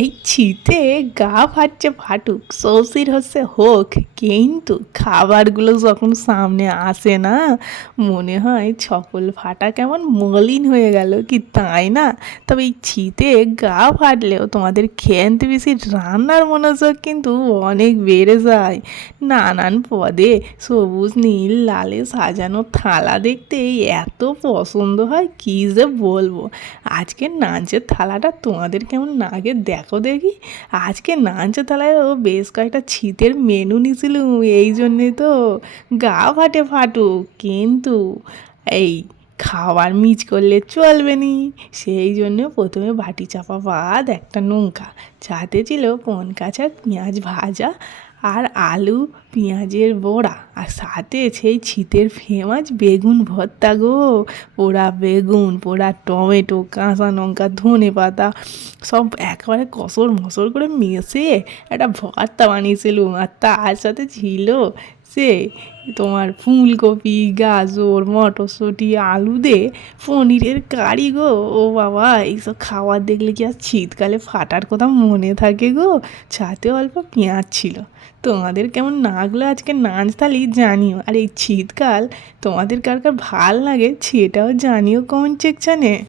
এই শীতে গা ফাটছে ফাটুক, শ্বশুর হচ্ছে হোক, কিন্তু খাবারগুলো যখন সামনে আসে না, মনে হয় ছকল ফাটা কেমন মলিন হয়ে গেল কি, তাই না? তবে এই শীতে গা ফাটলেও তোমাদের খেতে বেশি রান্নার মনোযোগ কিন্তু অনেক বেড়ে যায়। নানান পদে সবুজ নীল লালে সাজানো থালা দেখতে এত পছন্দ হয় কি যে বলবো। আজকের নাঞ্চের থালাটা তোমাদের কেমন লাগে দেখো দেখি। আজকে নাঞ্চের থালায়ও বেশ কয়েকটা শীতের মেনু নিয়েছিলুম, এই জন্যে তো গা ফাটে ফাটুক, কিন্তু এই খাবার মিস করলে চলবে নি। সেই জন্য প্রথমে বাটি চাপা ভাত, একটা নৌকা, সাথে ছিল পন কাঁচা পেঁয়াজ ভাজা আর আলু পেঁয়াজের বড়া, আর সাথে সেই শীতের ফেমাস বেগুন ভর্তা গো। পোড়া বেগুন, পোড়া টমেটো, কাঁচা লঙ্কা, ধনে পাতা সব একেবারে কসর মসর করে মিশিয়ে একটা ভর্তা বানিয়েছিলুম। আর তার সাথে ছিল সে তোমার ফুলকপি, গাজর, মটরশুঁটি, আলু দিয়ে পনিরের কারি গো। ও বাবা, এইসব খাবার দেখলে কি আর শীতকালে ফাটার কথা মনে থাকে গো। সাথে অল্প পেঁয়াজ ছিল। তোমাদের কেমন লাগলো আজকে নাচ থালি জানিও, আর এই শীতকাল তোমাদের কার কার ভাল লাগে সেটাও জানিও কমেন্ট সেকশানে।